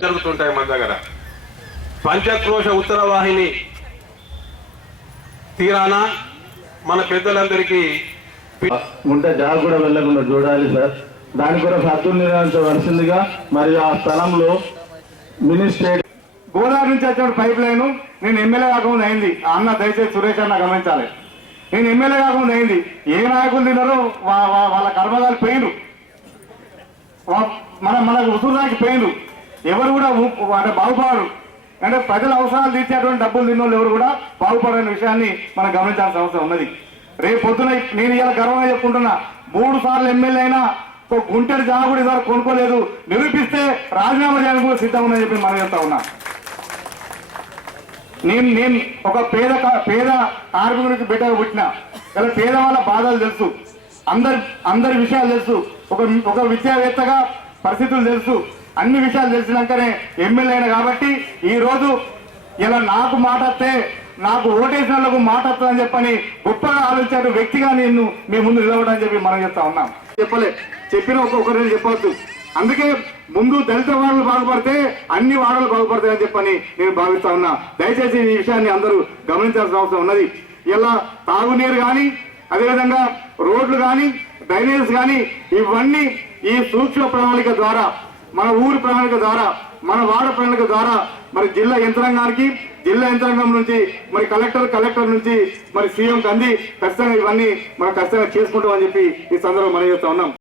జరుగుతుంటాయి మన దగ్గర. పంచక్రోశ ఉత్తర వాహిని తీరాన మన పెద్దలందరికీ ఉంటే జాగ కూడా వెళ్ళకుండా చూడాలి సార్. దాని కూడా సద్దు నిర్వహించవలసిందిగా మరియు ఆ స్థలంలో మినీ స్టేట్ గోదావరి నుంచి వచ్చిన పైప్ లైన్ నేను ఎమ్మెల్యే కాకముందు అయింది. అన్న దయచేసి సురేష్ అన్న గమనించాలి. నేను ఎమ్మెల్యే కాకముందు అయింది. ఏ నాయకులు తిన్నారో వాళ్ళ కర్మగాలు పెయిన్ మనకు ఉసురుదాకి పెయిన్ ఎవరు కూడా అంటే బాగుపడరు. అంటే ప్రజల అవసరాలు తీర్చేటువంటి డబ్బులు తిన్నోళ్ళు ఎవరు కూడా బాగుపడని విషయాన్ని మనం గమనించాల్సిన అవసరం ఉన్నది. రేపు పొద్దున నేను ఇలా గర్వంగా చెప్పుకుంటున్నా, 3 సార్లు ఎమ్మెల్యే అయినా ఒక గుంటెడు జాగా కూడా ఇదివరకు కొనుక్కోలేదు. నిరూపిస్తే రాజీనామా చేయడానికి కూడా సిద్ధం ఉందని చెప్పి మనం చెప్తా ఉన్నా. నేను ఒక పేద కార్మికుడికి బిడ్డగా పుట్టిన. ఇలా పేద వాళ్ళ బాధలు తెలుసు, అందరి విషయాలు తెలుసు. ఒక విద్యావేత్తగా పరిస్థితులు తెలుసు. అన్ని విషయాలు తెలిసినాకనే ఎమ్మెల్యే అయినా కాబట్టి ఈ రోజు ఇలా నాకు మాట వస్తే, నాకు ఓటేసిన వాళ్ళకు మాట వస్తుందని చెప్పని గొప్పగా ఆలోచించారు వ్యక్తిగా నేను మీ ముందు నిలవడం చెప్పి మనం చెప్తా ఉన్నాం. చెప్పిన ఒక్కొక్కరిని చెప్పవద్దు. అందుకే ముందు దళిత వాడలు బాగుపడితే అన్ని వాడలు బాగుపడతాయని చెప్పని నేను భావిస్తా ఉన్నా. దయచేసి ఈ విషయాన్ని అందరూ గమనించాల్సిన అవసరం ఉన్నది. ఇలా తాగునీరు కానీ, అదేవిధంగా రోడ్లు కానీ, డ్రైనేజ్ కానీ, ఇవన్నీ ఈ సూక్ష్మ ప్రణాళిక ద్వారా, మన ఊరి ప్రణాళిక ద్వారా, మన వార్డు ప్రణాళిక ద్వారా మరి జిల్లా యంత్రాంగం నుంచి మరి కలెక్టర్ నుంచి మరి సీఎం కంది ఖచ్చితంగా ఇవన్నీ మనం ఖచ్చితంగా చేసుకుంటామని చెప్పి ఈ సందర్భంగా మనం చెప్తా ఉన్నాం.